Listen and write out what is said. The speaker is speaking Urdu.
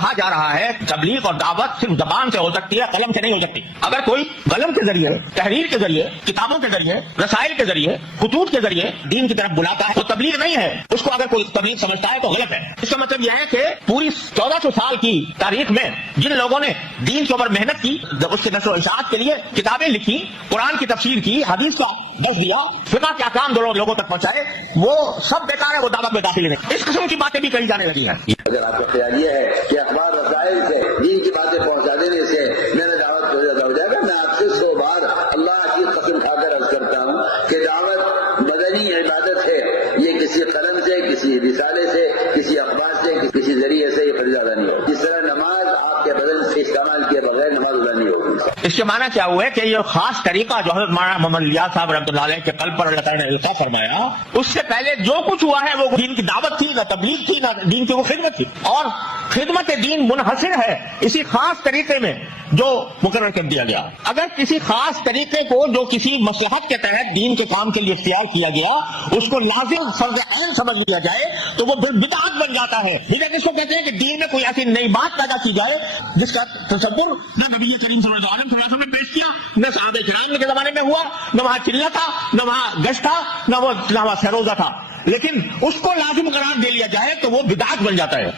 کہا جا رہا ہے تبلیغ اور دعوت صرف زبان سے ہو سکتی ہے، قلم سے نہیں ہو سکتی۔ اگر کوئی قلم کے ذریعے، تحریر کے ذریعے، کتابوں کے ذریعے، رسائل کے ذریعے، خطوط کے ذریعے دین کی طرف بلاتا ہے تو تبلیغ نہیں ہے، اس کو اگر کوئی تبلیغ سمجھتا ہے تو غلط ہے۔ اس کا مطلب یہ ہے کہ پوری 1400 سال کی تاریخ میں جن لوگوں نے دین کے اوپر محنت کی، اس کے نشر و اشاعت کے لیے کتابیں لکھی، قرآن کی تفسیر کی، حدیث کا درس دیا، فقہ کے احکام لوگوں تک پہنچائے، وہ سب بیکار ہے، وہ دعوت میں داخل نہیں۔ اس قسم کی باتیں بھی کہی جانے لگی ہیں۔ اگر آپ کا خیال یہ ہے کہ اخبار رسائل سے دین کی باتیں پہنچا دینے سے میرا دعوت ہو جائے گا، میں آپ سے 100 بار اللہ کی قسم کھا کر عرض کرتا ہوں کہ دعوت مدنی عبادت ہے، یہ کسی قلم سے، کسی رسالے سے، کسی اخبار سے، کسی ذریعے سے یہ خریدار نہیں ہو۔ جس طرح نماز آپ کے بدن سے استعمال کیے بغیر نماز ادا نہیں ہوگی۔ اس کے معنی کیا ہوا ہے کہ یہ خاص طریقہ جو حضرت مولانا محمد الیاس صاحب رحمۃ اللہ علیہ کے قلب پر اللہ تعالیٰ نے القاء فرمایا، اس سے پہلے جو کچھ ہوا ہے وہ دین کی دعوت تھی، نہ تبلیغ تھی، نہ دین کی وہ خدمت تھی، اور خدمت دین منحصر ہے اسی خاص طریقے میں جو مقرر کر دیا گیا۔ اگر کسی خاص طریقے کو جو کسی مصلحت کے تحت دین کے کام کے لیے اختیار کیا گیا اس کو لازم فرض عین سمجھ لیا جائے تو وہ بدعت بن جاتا ہے۔ بدعت اس کو کہتے ہیں کہ دین میں کوئی ایسی نئی بات پیدا کی جائے جس کا تصور نہ نبی کریم صلی اللہ علیہ وسلم نے پیش کیا، نہ صحابہ کرام کے زمانے میں ہوا، نہ وہاں چلنا تھا، نہ وہاں گشت تھا، نہ وہاں سروزہ تھا، لیکن اس کو لازم قرار دے لیا جائے تو وہ بدعت بن جاتا ہے۔